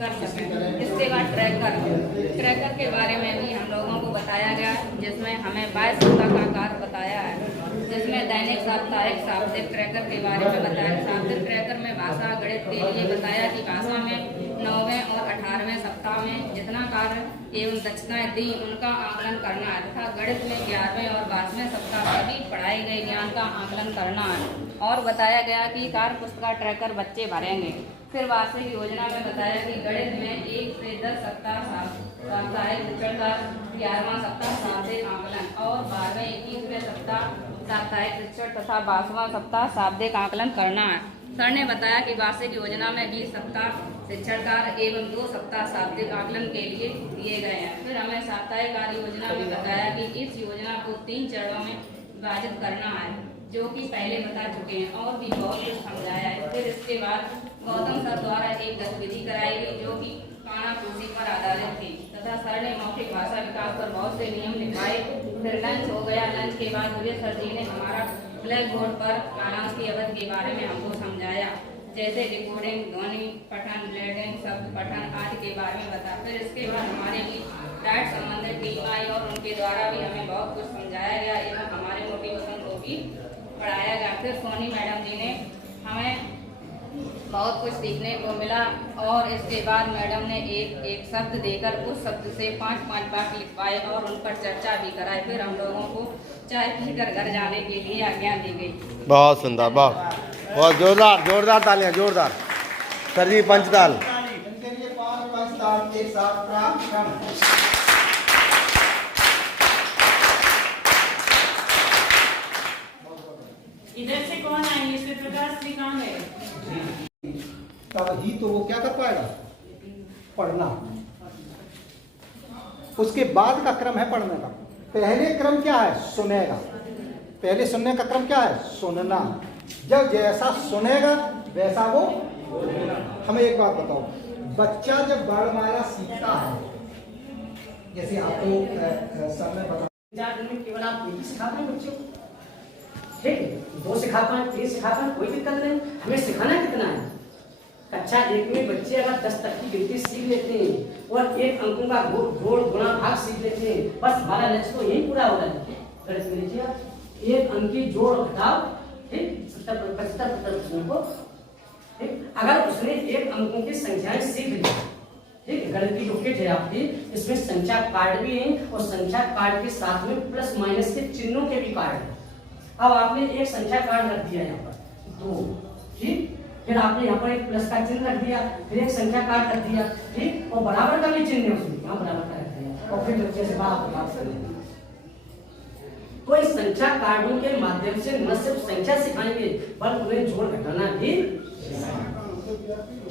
कर सकें। इसके बाद ट्रैकर के बारे में भी हम लोगों को बताया गया, जिसमें हमें 22 सप्ताह का कार्य बताया है, जिसमें दैनिक साप्ताहिक शाब्दिक ट्रैकर के बारे में बताया। शाब्दिक ट्रैकर में भाषा गणित के लिए बताया कि भाषा में 9वें और 18वें सप्ताह में जितना कार्य एवं दक्षताएं दी उनका आकलन करना है तथा गणित में 11वें और 12वें सप्ताह में भी पढ़ाए गए ज्ञान का आकलन करना है। और बताया गया कि कार्य पुस्तिका ट्रैकर बच्चे भरेंगे। फिर वार्षिक योजना में बताया कि गणित में 1 से 10 सप्ताह साप्ताहिक शिक्षण का, 11वां सप्ताह शाब्दिक आकलन और 12वें 21वें सप्ताह साप्ताहिक शिक्षण तथा 22वां सप्ताह शाब्दिक आकलन करना है। सर ने बताया कि वार्षिक योजना में 20 सप्ताह शिक्षण कार्य एवं 2 सप्ताह शाब्दिक आकलन के लिए दिए गए हैं। फिर हमें साप्ताहिक कार्य योजना में बताया कि इस योजना को 3 चरणों में विभाजित करना है, जो कि पहले बता चुके हैं और भी बहुत कुछ समझाया है। फिर इसके बाद गौतम सर द्वारा एक गतिविधि कराई गई जो कि कानाफूसी पर आधारित थी तथा सर ने मौखिक भाषा विकास पर बहुत से नियम लिखवाए। फिर लंच हो गया। लंच के बाद विवेक सर जी ने हमारा ब्लैक बोर्ड पर कालांश की अवधि के बारे में हमको समझाया, जैसे डिकोडिंग, ध्वनि पठन, ब्लेडिंग, शब्द पठन आदि के बारे में बताया। फिर इसके बाद हमारे भी डाइट संबंधित टीमाई और उनके द्वारा भी हमें बहुत कुछ समझाया गया एवं हमारे मोटिवेशन को भी पढ़ाया गया। फिर सोनी मैडम जी ने हमें बहुत कुछ सीखने को मिला और इसके बाद मैडम ने एक शब्द देकर उस शब्द से 5-5 वाक्य लिखवाए और उन पर चर्चा भी कराई। फिर हम लोगों को चाय पीकर घर जाने के लिए आज्ञा दी गई। बहुत सुंदर, बहुत जोरदार, जोरदार तालियां, जोरदार। सर जी पंचताल। इनके लिए 5 ताल एक साथ प्राप्त। इधर से कौन आएंगे? इसमें प्रकाश जी कहाँ है? तब ही तो वो क्या कर पाएगा? पढ़ना। उसके बाद का क्रम है पढ़ने का। पहले क्रम क्या है? सुनेगा। पहले सुनने का क्रम क्या है? सुनना। जब जैसा सुनेगा वैसा वो। हमें एक बात बताओ, बच्चा जब वर्णमाला सीखता है, जैसे आपको सर ने बताया, केवल आप एक ही सिखाते हैं बच्चों को, ठीक है? 2 सिखाते हैं, 3 सिखाते हैं, कोई दिक्कत नहीं। हमें सिखाना कितना है? कक्षा 1 में बच्चे अगर 10 तक की गिनती सीख लेते हैं और 1 अंकों का जोड़ गुणा भाग सीख लेते हैं, बस हमारा लक्ष्य तो यही पूरा हो रहा है। गणित में लीजिए आप 1 अंक की जोड़ घटाव, ठीक, 75% को, ठीक। अगर उसने 1 अंकों की संख्याएं सीख ली, ठीक, गणित की जो किट है आपकी, इसमें संख्या कार्ड भी है और संख्या कार्ड के साथ में प्लस माइनस के चिन्हों के भी कार्ड है। अब आपने एक संख्या कार्ड रख दिया यहाँ पर 2, ठीक, फिर आपने यहाँ पर एक प्लस का चिन्ह रख दिया, फिर एक संख्या कार्ड रख दिया, ठीक, और बराबर का भी चिन्ह है उसमें, यहाँ बराबर का रख दिया और फिर बच्चे से बात कर दिया। तो इस संख्या कार्डों के माध्यम से न सिर्फ संख्या सिखाएंगे बल्कि उन्हें जोड़ घटाना भी,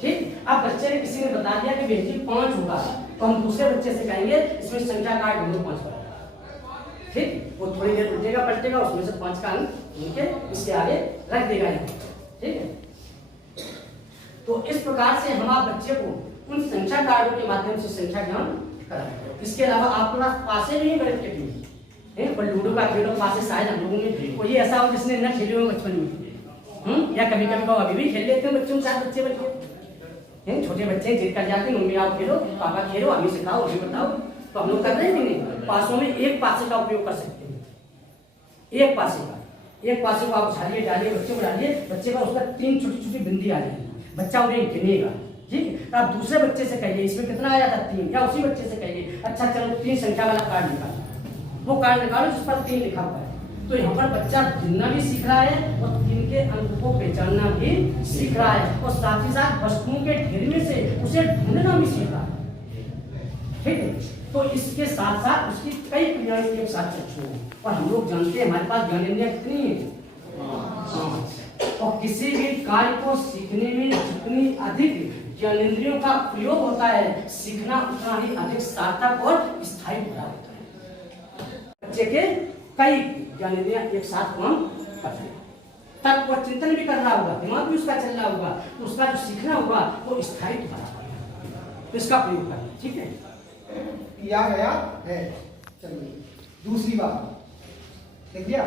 ठीक। अब बच्चे ने किसी ने बता दिया कि बेटी 5 होगा, तो हम दूसरे बच्चे से कहेंगे इसमें संख्या कार्ड ढूंढो 5 पर, ठीक। वो थोड़ी देर उठेगा पलटेगा, उसमें से 5 का अंक उनके इसके आगे रख देगा, ठीक है। तो इस प्रकार से हम आप बच्चे को उन संख्या कार्डों के माध्यम से संख्या ज्ञान कराएंगे। इसके अलावा आपके पास पासे नहीं है गणित के टीम है, पर लूडो का खेलो पासे शायद हम लोगों में कोई ऐसा हो जिसने न खेले हो बचपन में, या कभी कभी अभी भी खेल लेते हैं बच्चों के साथ, बच्चे हैं छोटे बच्चे जिद कर जाते हैं, मम्मी आप खेलो, पापा खेलो, हमें सिखाओ, हमें बताओ, तो हम लोग कर रहे हैं। पासों में एक पासे का उपयोग कर सकते हैं, एक पासे को आप उछालिए, डालिए, बच्चे को डालिए, बच्चे का उसका 3 छोटी-छोटी बिंदी आ जाएगी, बच्चा उन्हें गिनेगा, ठीक है। तो आप दूसरे बच्चे से कहिए इसमें कितना आया था 3, या उसी बच्चे से कहिए अच्छा चलो 3 संख्या वाला कार्ड निकालो, वो कार्ड निकालो जिस पर 3 लिखा हुआ है। तो यहाँ पर बच्चा गिनना भी सीख रहा है और 3 के अंक को पहचानना भी सीख रहा है और साथ ही साथ वस्तुओं के ढेर में से उसे ढूंढना भी सीख रहा है, ठीक है। तो इसके साथ साथ उसकी कई क्रियाएं एक साथ चल रही हैं और हम लोग जानते हैं हमारे पास ज्ञानेंद्रियां कितनी है, और किसी भी कार्य को सीखने में जितनी अधिक ज्ञानेंद्रियों का प्रयोग होता है, सीखना उतना ही अधिक सार्थक और स्थायी होता है। बच्चे के कई ज्ञानेंद्रियां एक साथ काम करते हैं, तब वो चिंतन भी कर रहा होगा, दिमाग भी उसका चल रहा होगा, तो उसका जो सीखना होगा वो स्थायी होगा, तो इसका प्रयोग करना, ठीक है, किया गया है। चलिए दूसरी बात देख लिया,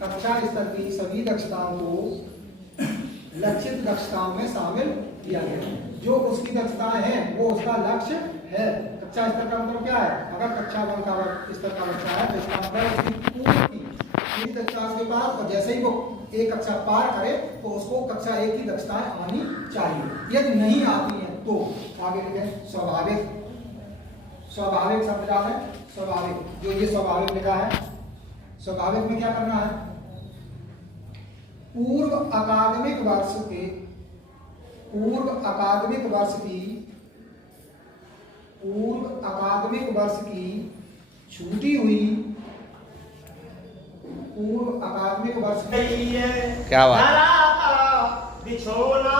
कक्षा स्तर की सभी दक्षताओं को लक्षित दक्षताओं में शामिल दिया गया। जो उसकी दक्षताएं हैं वो उसका लक्ष्य है। कक्षा स्तर का मतलब क्या है? अगर कक्षा 1 का स्तर का बच्चा है तो इसका मतलब उसकी पूरी दक्षता के पास, और जैसे ही वो एक कक्षा पार करे तो उसको कक्षा 1 की दक्षताएं आनी चाहिए। यदि नहीं आती है तो आगे लिखें स्वाभाविक। स्वाभाविक शब्द डाल है, स्वाभाविक, जो ये स्वाभाविक लिखा है, स्वाभाविक में क्या करना है? पूर्व अकादमिक वर्ष की छूटी हुई क्या बात है? बिछोना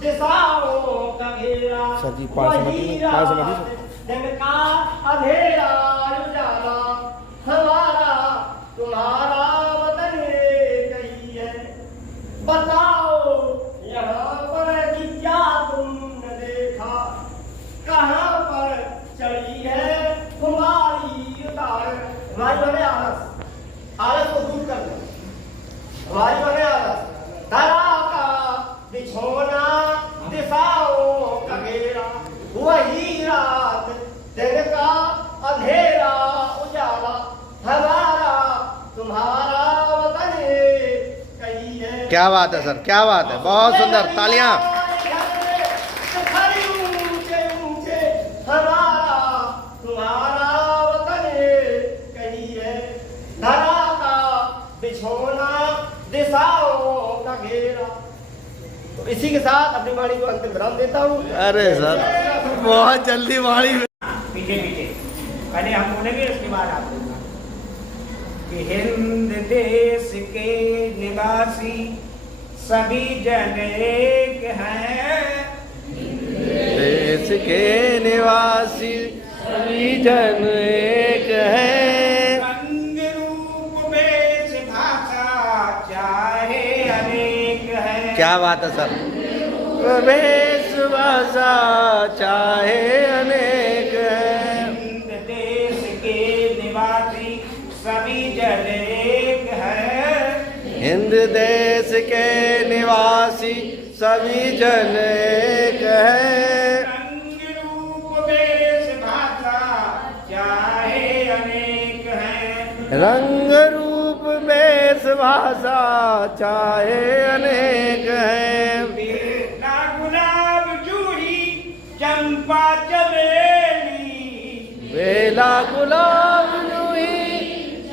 दिशाओं का घेरा, सर जी, पास समझी दिन का अंधेरा उजाला, हमारा तुम्हारा वतन कही है। बताओ यहाँ पर कि क्या तुमने देखा, कहाँ पर चढ़ी है हमारी उतार। हमारी बने आलस को दूर कर दो। हमारी बने आलस, धरा का बिछोना दिशाओं का घेरा, वही रात दिन का अंधेरा उजाला, हमारा तुम्हारा वतन कही है। क्या बात है सर, क्या बात है, बहुत सुंदर, तालियां। हमारा तुम्हारा वतन कही है, धरा का बिछोना दिशाओं का घेरा। तो इसी के साथ अपनी वाणी को अंतिम विराम देता हूँ। अरे सर बहुत जल्दी वाणी। पीछे पीछे पहले हम बोलेंगे, उसके बाद आप बोलना कि हिंद देश के निवासी सभी जन एक हैं। देश के निवासी सभी जन एक हैं। रंग रूप वेश भाषा चाहे अनेक है। क्या बात है सर, वेश भाषा चाहे अनेक है। हिंद देश के निवासी सभी जन एक है। हिंद देश के निवासी सभी जन एक है। रंग रूप वेश भाषा चाहे अनेक है। रंग रूप वेश भाषा चाहे अनेक है। बेला गुलाब जूही चंपा चमेली, बेला गुलाब जूही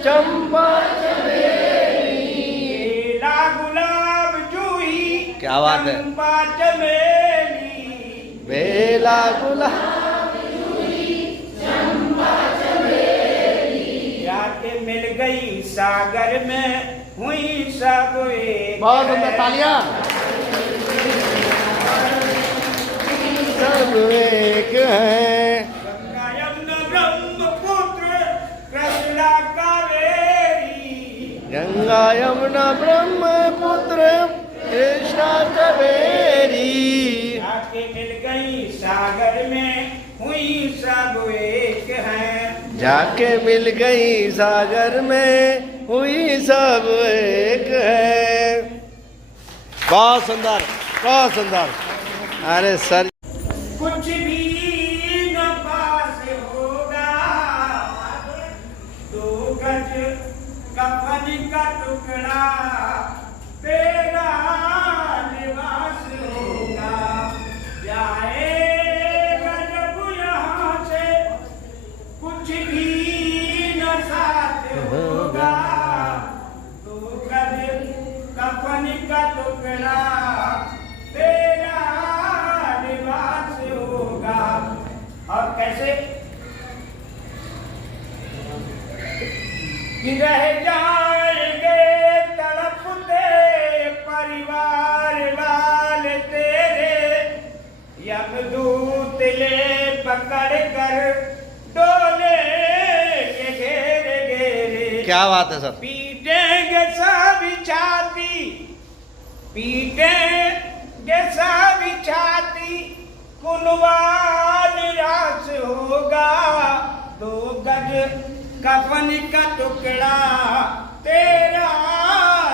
चंपा चमेली। बेला गुलाब जूही क्या बात है, चंपा चमेली, बेला गुलाब जाके मिल गई सागर में हुई सब एक। बहुत सुंदर, तालियां। सब एक है। गंगा यमुना ब्रह्मपुत्र कृष्णा कावेरी, गंगा यमुना ब्रह्मपुत्र कृष्णा कावेरी। जाके मिल गई सागर में हुई सब एक है। जाके मिल गई सागर में हुई सब एक है। बहुत सुंदर, बहुत सुंदर। अरे सर, कुछ भी न पास होगा, 2 गज कफन का टुकड़ा तेरा निवास होगा। जाएगा जब यहाँ से कुछ भी न साथ होगा, 2 गज कफन का टुकड़ा तेरा निवास होगा। और कैसे कि रह जाएंगे तड़पते परिवार वाले तेरे, यमदूत ले पकड़ कर डोले के घेरे घेरे। क्या बात है सर, पीटेंगे सभी छाती, पीटेंगे सभी छाती, कुनवा निराश होगा। 2 गज कफन का टुकड़ा तेरा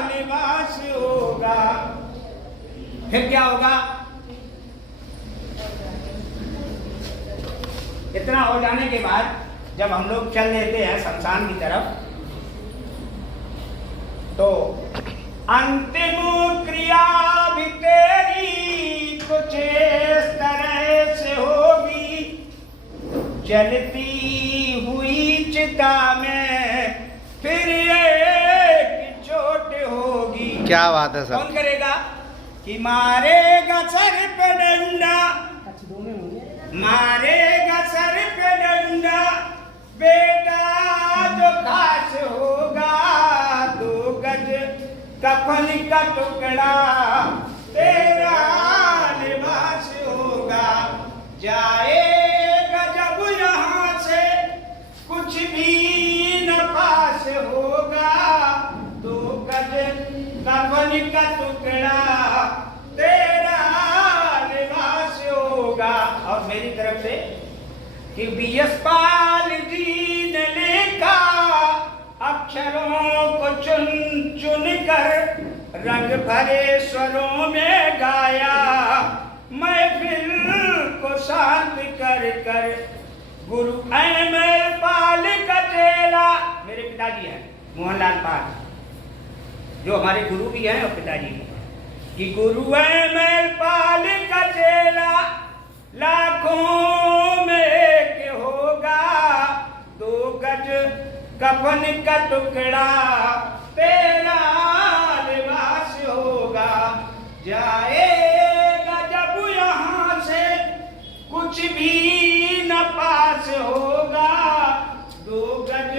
लिबास होगा। फिर क्या होगा? इतना हो जाने के बाद जब हम लोग चल देते हैं शमशान की तरफ, तो अंतिम क्रिया भी तेरी कुछ इस तरह से होगी, जलती हुई चिता में फिर एक चोट होगी। क्या बात है सर। कौन करेगा? कि मारेगा सर पे डंडा, मारेगा सर पे डंडा, बेटा जो खास होगा, 2 गज कफन का टुकड़ा तेरा लिबास होगा। जाएगा जब यहाँ से कुछ भी न पास होगा, 2 गज कफन का टुकड़ा तेरा लिबास होगा। और मेरी तरफ से कि बीएसपाल जी ने लिखा, अक्षरों को चुन चुन कर रंग भरे स्वरों में गाया, महफिल को शांत कर कर गुरु अहमद पाल का चेला, मेरे पिताजी हैं मोहनलाल पाल, जो हमारे गुरु भी हैं और पिताजी भी, कि गुरु अहमद पाल का चेला लाखों में एक होगा, 2 गज कफन का टुकड़ा तेरा लिबास होगा। जाएगा जब यहाँ से कुछ भी न पास होगा, 2 गज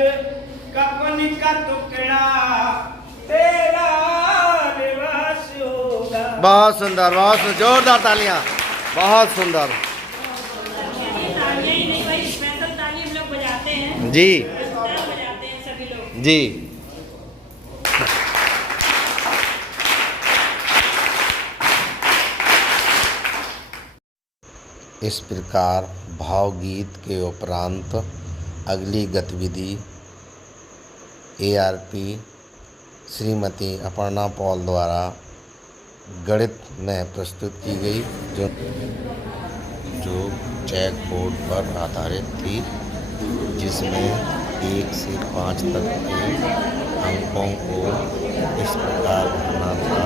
कफन का टुकड़ा तेरा लिबास होगा। बहुत सुंदर, बहुत सुंदर, जोरदार तालियां, बहुत सुंदर। तालियां ही नहीं भाई, स्पेशल ताली हम लोग बजाते हैं जी बजाते हैं सभी लोग। जी। इस प्रकार भावगीत के उपरांत अगली गतिविधि ARP श्रीमती अपर्णा पॉल द्वारा गणित में प्रस्तुत की गई, जो चेक बोर्ड पर आधारित थी, जिसमें 1 से 5 तक के अंकों को इस प्रकार भरना था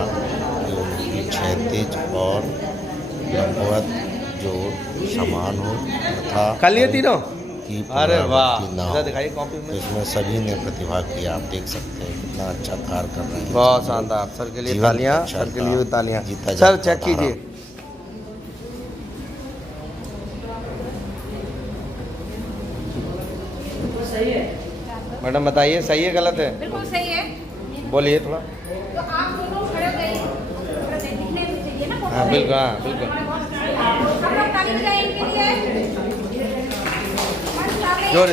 कि उनकी क्षैतिज और लंबवत जोड़ समान हो तथा कल ये तीनों की अरे वाह, पुनरावृत्ति ना इधर हो। दिखाइए कॉपी में। इसमें सभी ने प्रतिभाग किया, आप देख सकते हैं कितना अच्छा कार्य कर रहे हैं। बहुत शानदार, सर के लिए जीवन तालियां, परीक्षा सर के लिए भी का तालियां। जीता सर जाता चेक था। कीजिए। तो सही है। मैडम बताइए, सही है गलत है? बिल्कुल सही है। बोलिए थोड़ा। तो आप दोनों खड़े हो जाइए, थोड़ा दिखने में चाहिए ना। हाँ बिल्कुल, हाँ बिल्कुल। हम लोग ताली बजाएं इनके लिए। जोर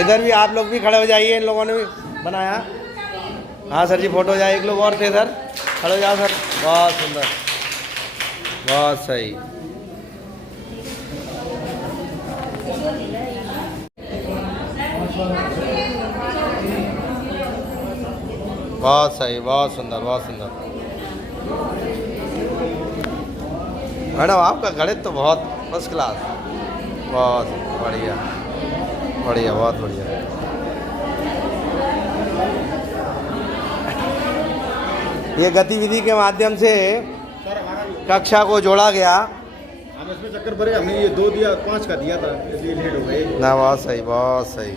इधर भी आप लोग भी खड़े हो जाइए, इन लोगों ने भी बनाया। हाँ सर जी, फोटो जाए, एक लोग और थे सर, खड़े हो जाओ सर। बहुत सुंदर, बहुत सही। बहुत सही, बहुत सुंदर, बहुत सुंदर। मैडम आपका गणित तो बहुत फर्स्ट क्लास, बहुत बढ़िया बढ़िया, बहुत बढ़िया। ये गतिविधि के माध्यम से कक्षा को जोड़ा गया। हम इसमें चक्कर भरे, हमने ये 2 दिया, 5 का दिया था, इसलिए लेट हो गए। ना बहुत सही, बहुत सही,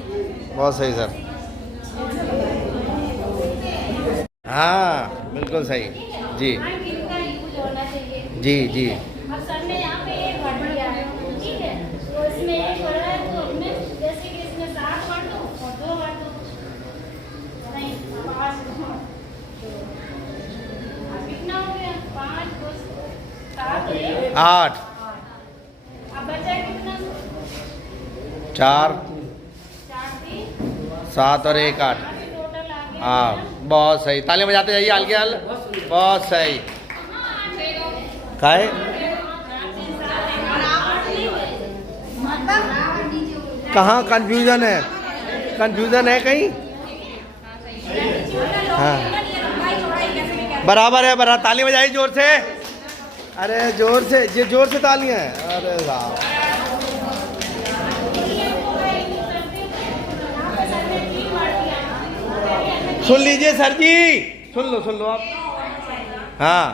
बहुत सही सर। हाँ बिल्कुल सही जी जी जी। अब सर ने यहाँ पे एक वर्ड दिया है, ठीक है, तो इसमें एक वर्ड है, तो उसमें जैसे कि इसमें 7 वर्ड दो और 2 वर्ड दो, नहीं 5 दो, अब कितना हो गया? 5 2 7 1 8 अब बचा कितना? 4 4 3 7 और 1 8। टोटल आ गया। हाँ बहुत सही, तालियां बजाते जाइए हल्के हल। बहुत सही। काहे कहाँ कंफ्यूजन है? कंफ्यूजन है कहीं? हाँ बराबर है, बराबर। ताली बजाइए जोर से। अरे जोर से, ये जोर से तालियां हैं। अरे साहब सुन लीजिए सर जी, सुन लो आप। हाँ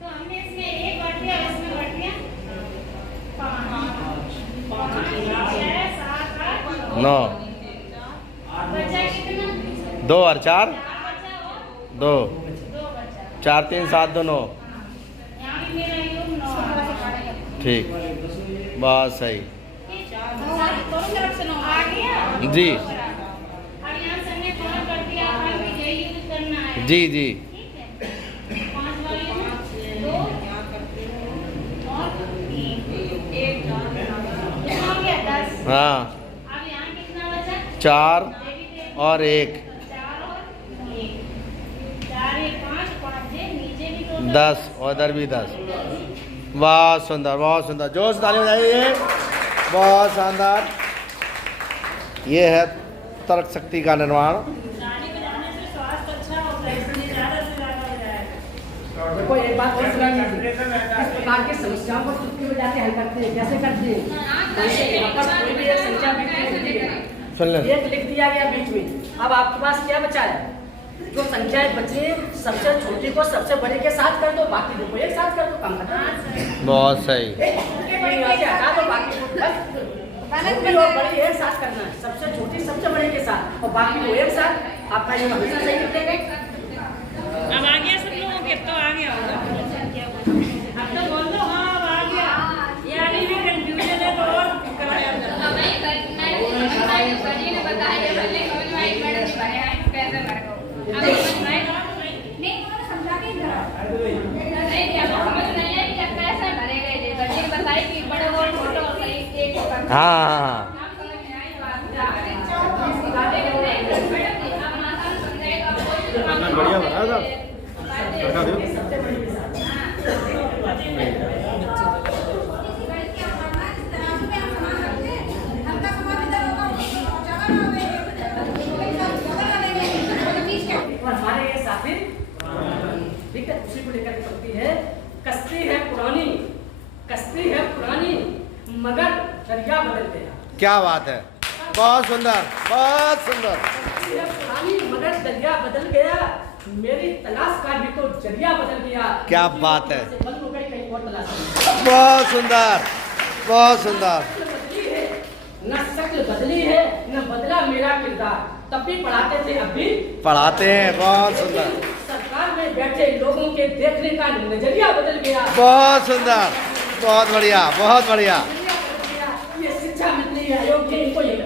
तो हमने इसमें एक बांट दिया, इसमें बांट दिया 5 6 7 8 9 बचा कितना? 2 और 4 बचा और 2 2 बचा। 4 3 7 2 9। यहाँ भी मेरा योग 9 ठीक, बहुत सही दोनों तरफ से 9 आ गया जी। अब यहाँ से हमने कौन कर दिया, अब यही यूज करना है। जी जी। ठीक है, 5 वाली में 2 और 3 1 कितना हो गया? 10। हाँ अब यहाँ कितना बचा? 4 और 1 4 और 1 4 1 5 5 नीचे भी 2 10 और इधर भी 10। बहुत सुंदर, बहुत सुंदर, जोर से ताली बजाइए। बहुत शानदार। ये है तर्क शक्ति का निर्माण। ताली बजाने से स्वास्थ्य अच्छा होता है, इसलिए ज़्यादा से ज़्यादा बजाएं। देखो एक बात और सुना लीजिए, इस प्रकार की समस्याओं को चुटकी बजाते हल करते हैं। कैसे करते हैं? जैसे यहाँ पर कोई भी एक संख्या बीच में लिखी है, सुन लें। एक लिख दिया गया बीच में। अब आपके पास क्या बचा है? जो संख्याएं बची सबसे छोटी को सबसे बड़े के साथ कर दो, बाकी दो को एक साथ कर दो, काम खत्म। बहुत सही। हटा दो, बाकी को बस छोटी और बड़ी एक साथ करना है। सबसे छोटी सबसे बड़े के साथ और बाकी को एक साथ। आपका ये हमेशा सही निकलेगा। अब आ गया सब लोगों के, तो आ गया होगा। अब तो बोल दो हाँ अब आ गया। ये आगे भी कंफ्यूजन है तो और कराया जाता है। हमें करना है, सर जी ने बताया पहले समझ में आई, मैडम जी भरे हैं पैसे भर को। अब समझ में आएगा नहीं, समझा के नहीं, अब समझ नहीं आई कि पैसे भरे गए थे। सर जी ने बताया कि बड़े और छोटे और सही एक होगा। हाँ अब समझ में आई बात। आगे करते हैं मैडम जी, आप आसान समझाएगा बढ़िया बताया था। और हमारे ये साथी ठीक है, उसी को लेकर पड़ती है। कश्ती है पुरानी, कश्ती है पुरानी, मगर दरिया बदल गया। क्या बात है, बहुत सुंदर, बहुत सुंदर। कश्ती है पुरानी मगर दरिया बदल गया, मेरी तलाश का भी तो जरिया बदल गया। क्या बात है। बंद हो गई, कहीं और तलाश। बहुत सुंदर, बहुत सुंदर। बदली है न शक्ल बदली है न बदला मेरा किरदार, तब भी पढ़ाते थे अब भी पढ़ाते हैं। बहुत सुंदर, सरकार में बैठे लोगों के देखने का नजरिया बदल गया। बहुत सुंदर, बहुत बढ़िया, बहुत बढ़िया। ये शिक्षा मिलनी है अयोग्य, इनको ये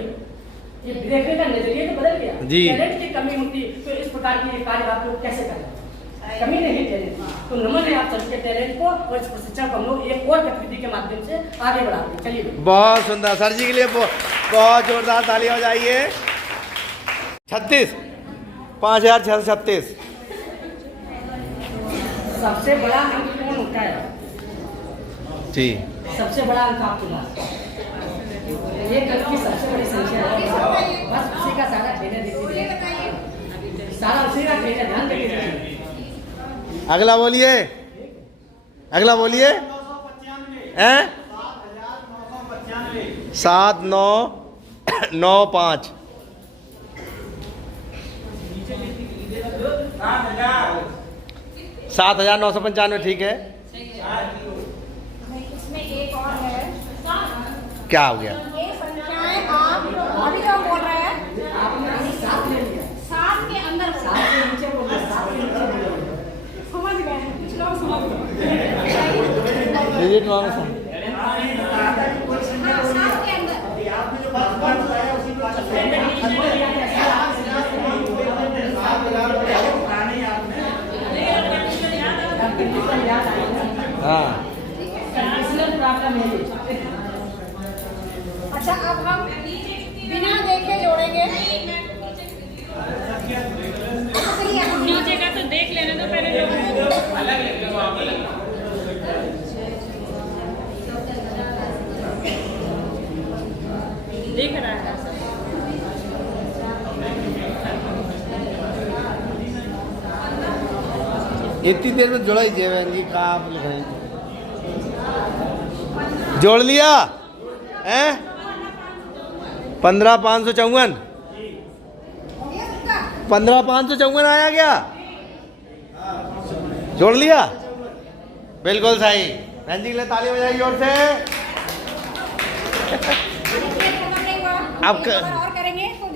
देखने का नजरिया तो बदल गया। जी। टैलेंट की कमी होती तो इस प्रकार की ये कार्य आप लोग कैसे करें? कमी नहीं टैलेंट, तो नमन है आप सबके टैलेंट को, और इस प्रशिक्षण को हम लोग एक और गतिविधि के माध्यम से आगे बढ़ाते हैं। चलिए बहुत सुंदर, सर जी के लिए बहुत जोरदार तालियां बजाइए। 36 5636। सबसे बड़ा अंक कौन होता है? जी, सबसे बड़ा अंक आपके पास एक अंक की सबसे बड़ी संख्या है। बस उसी का सारा खेल देखिए, सारा उसी का खेल है, ध्यान देखिए। अगला बोलिए, अगला बोलिए। हैं 7 9 9 5। 7,995, ठीक है। इसमें एक और है, क्या हो गया? ये संख्याएं आप अभी जो बोल रहे हैं आपने 7 ले लिया, 7 के अंदर 7 के नीचे बोल रहे, 7 के नीचे बोल रहे। समझ गए हैं, कुछ लोग समझ गए। डिजिट मांगो सर। 7 के अंदर हाँ, प्रॉब्लम है ये। अच्छा, अब हम बिना देखे जोड़ेंगे। नीचे का तो देख लेना तो पहले देख रहा है। इतनी देर में जुड़ा ही जेवेंगी, कहाँ आप लिख रहे हैं? जोड़ लिया हैं? 15,554 15,554 आया क्या? जोड़ लिया? बिल्कुल सही। बहन जी के लिए ताली बजाइए जोर से। आप और करेंगे तो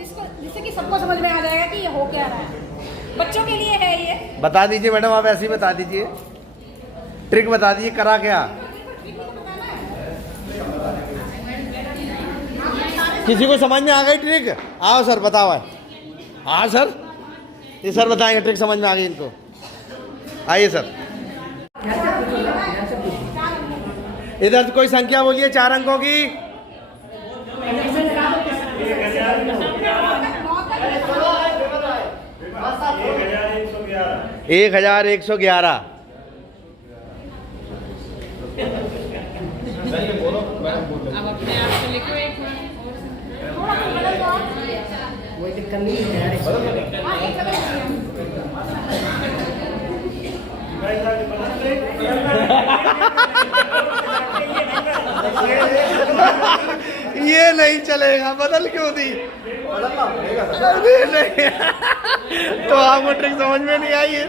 जिससे कि सबको समझ में आ जाएगा कि ये हो क्या रहा है। बच्चों के लिए है ये। बता दीजिए मैडम, आप ऐसे ही बता दीजिए, ट्रिक बता दीजिए, करा क्या? किसी को समझ में आ गई ट्रिक? आओ सर बताओ। हाँ सर, ये सर बताएंगे, ट्रिक समझ में आ गई इनको। आइए सर, इधर कोई संख्या बोलिए 4 अंकों की। 1111। अब अपने आप से लिखो एक बार। कोई दिक्कत नहीं है। ये नहीं चलेगा, बदल क्यों दी? अरे नहीं तो आपको ट्रिक समझ में नहीं आई है।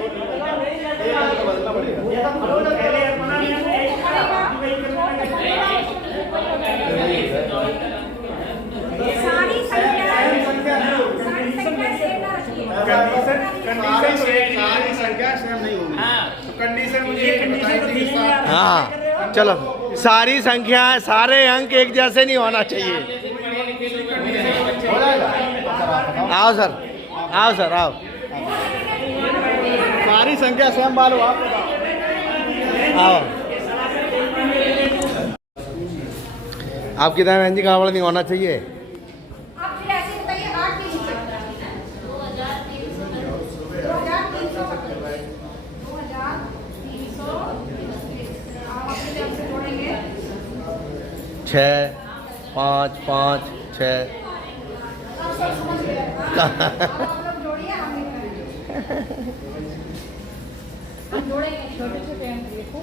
हाँ चलो, सारी संख्या, सारे अंक एक जैसे नहीं होना चाहिए। आओ सर, आओ सर, आओ। सारी संख्या स्वयं बालो आप आओ। आप कितना बहन जी गड़बड़ नहीं होना चाहिए। आप फिर ऐसे बताइए 8 के नीचे 2300 आप अपने तरफ से जोड़ेंगे 6 5 5 6। आप सब समझ गए। आप लोग जोड़िए, हम लिखेंगे। हम जोड़ेंगे छोटे छोटे अंक लिखो।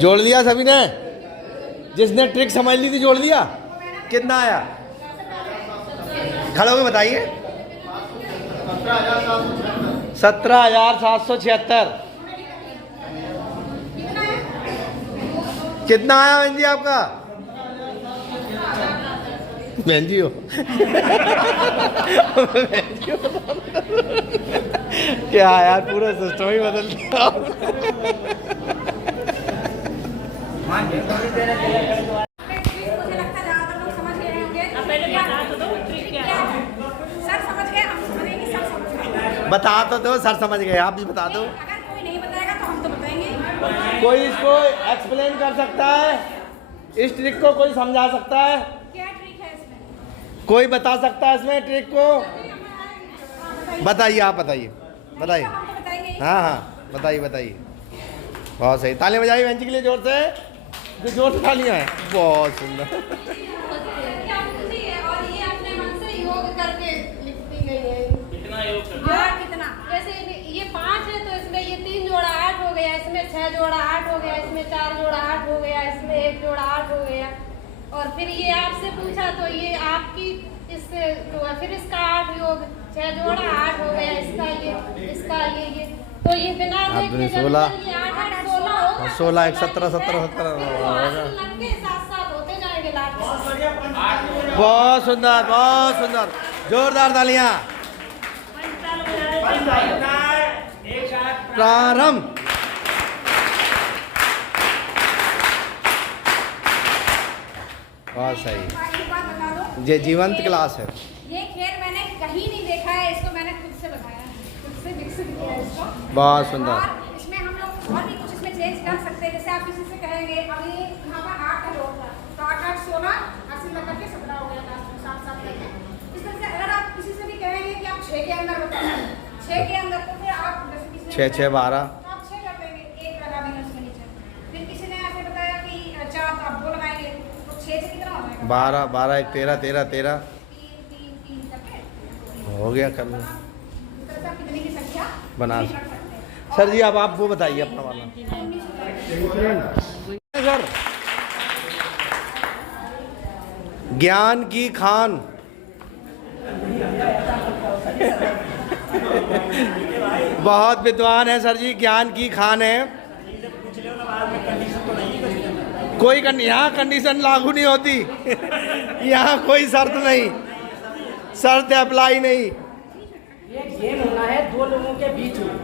जोड़ लिया सभी ने? जिसने ट्रिक समझ ली थी जोड़ लिया? कितना आया? खड़े होके बताइए। 17,776। कितना आया बहन जी आपका? बहन जी हो बहन जी हो। क्या यार, पूरा सिस्टम ही बदल दिया। मुझे लगता है ज़्यादातर लोग समझ गए होंगे। पहले बता तो दो ट्रिक क्या है। सर समझ गए, हम समझेंगे, सब समझ गए। बता तो दो, सर समझ गए, आप भी बता दो। अगर कोई नहीं बताएगा तो हम तो बताएंगे। कोई इसको एक्सप्लेन कर सकता है? इस ट्रिक को कोई समझा सकता है? क्या ट्रिक है इसमें? कोई बता सकता है इसमें ट्रिक को? बताइए, आप बताइए, बताइए। हम तो बताएंगे ही। हाँ हाँ, बताइए बताइए। बहुत सही, ताली बजाइए बहन जी के लिए जोर से। जो जोर से तालियां हैं, बहुत सुंदर। क्या पूछी है और ये अपने मन से योग करके लिखती गई है। कितना योग करके? कितना? जैसे ये 5 है तो इसमें ये 3 जोड़ा 8 हो गया, इसमें 6 जोड़ा 8 हो गया, इसमें 4 जोड़ा 8 हो गया, इसमें 1 जोड़ा 8 हो गया। और फिर ये आपसे पूछा तो ये आपकी इससे तो फिर इसका 8 योग, 6 जोड़ा 8 हो गया, इसका ये तो ये बिना देखे 16 ये 8 8 16 होगा। 16 1 17 17 17 लंबे साथ होते जाएंगे लास्ट। बहुत सुंदर, बहुत सुंदर, जोरदार तालियां। प्रारंभ। बहुत सही, एक बात बता दो, ये जीवंत क्लास है। ये खेल मैंने कहीं नहीं देखा है, इसको मैंने खुद से बताया, खुद से विकसित किया है इसको। बहुत सुंदर। और इसमें हम लोग और भी कुछ इसमें चेंज कर सकते हैं। जैसे आप किसी से कहेंगे अभी यहाँ पर 8 का योग था तो 8 8 16 80 लग करके 17 हो गया, लास्ट में 7 7 करके। इस तरह से अगर आप किसी से भी कहेंगे कि आप 6 के अंदर बताओ, 6 के अंदर तो फिर आप जैसे किसी ने 6 6 12। तो आप 6 कर देंगे, 1 लगा देंगे उसके नीचे। फिर किसी ने ऐसे बताया कि 4 तो आप 2 लगाएंगे तो 6 से कितना हो जाएगा? 12 12 1 13 13 13 3 3 3 करके गया कम कृपया कितने की संख्या बना नहीं कर सकते। सर जी अब आप वो बताइए अपना वाला सर। ज्ञान की खान बहुत विद्वान है सर जी, ज्ञान की खान है। कोई यहाँ कंडीशन लागू नहीं होती यहाँ कोई शर्त नहीं, शर्त अप्लाई नहीं। ये गेम होना है दो लोगों के बीच में,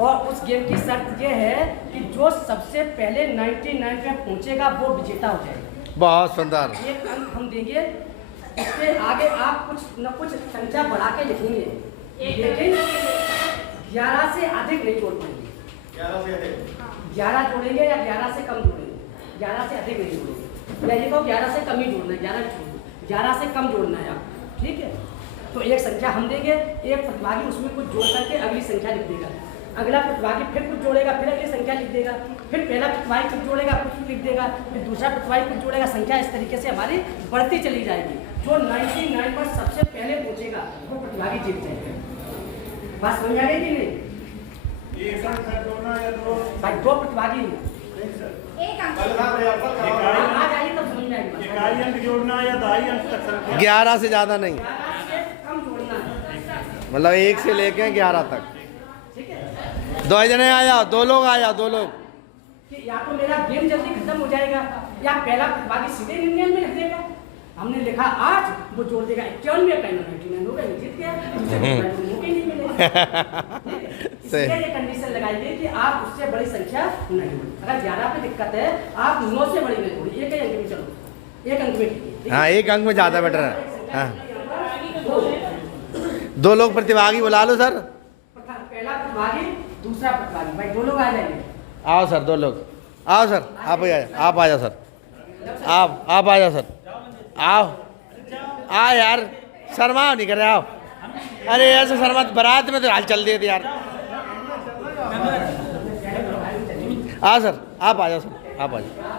और उस गेम की शर्त ये है कि जो सबसे पहले 99 पे पहुंचेगा वो विजेता हो जाएगा। बहुत सुंदर। एक अंक हम देंगे, इसके आगे आप कुछ न कुछ संख्या बढ़ा के लिखेंगे, लेकिन 11 से अधिक नहीं जोड़ पाएंगे। 11 से अधिक 11 जोड़ेंगे या 11 से कम जोड़ेंगे, 11 से अधिक नहीं जोड़ेंगे। या ये तो 11 से कम ही जोड़ना है, 11 से कम जोड़ना है आप, ठीक है। तो एक संख्या हम देंगे, एक प्रतिभागी उसमें कुछ जोड़ करके अगली संख्या लिख देगा, अगला प्रतिभागी फिर कुछ जोड़ेगा, फिर अगली संख्या लिख देगा, फिर पहला प्रतिभागी कुछ जोड़ेगा, कुछ लिख देगा, फिर दूसरा प्रतिभागी कुछ जोड़ेगा। संख्या इस तरीके से हमारी बढ़ती चली जाएगी। जो 99 पर सबसे पहले पहुंचेगा वो प्रतिभागी जीत जाएगा। बात समझ आ गई कि नहीं? भाई दो प्रतिभागी एक अंक आ जाइए तब समझ में आएगी। जोड़ना या 2.5 अंक तक संख्या 11 से ज़्यादा नहीं, 11 से कम जोड़ना है, मतलब 1 से लेके 11 तक। ठीक है। 2 जने आ जाओ, 2 लोग आ जाओ, 2 लोग। कि या तो मेरा गेम जल्दी खत्म हो जाएगा या पहला प्रतिभागी सीधे 99 में लिख देगा। हमने लिखा 8, वो जोड़ देगा 51 में, पहले 99 हो गया, जीत गया। दूसरे प्रतिभागी को मौका ही नहीं मिलेगा। इसलिए ये कंडीशन लगाई गई कि आप उससे बड़ी संख्या नहीं जोड़ें। अगर 11 पे दिक्कत है आप 9 से बड़ी नहीं जोड़िए, एक ही अंक में चलो, एक अंक में। हाँ 1 अंक में ज़्यादा बेटर है। हाँ 2 लोग प्रतिभागी बुला लो सर। पहला प्रतिभागी दूसरा प्रतिभागी, भाई 2 लोग आ जाएंगे। आओ सर, 2 लोग आओ सर, आप आ जाओ सर, आप आ जाओ सर, आओ यार, शर्मा नहीं कर रहे, आओ। अरे ऐसे शर्मा, बारात में तो हाल चल दिए थे यार। आओ सर, आप आ जाओ सर, आप आ जाओ।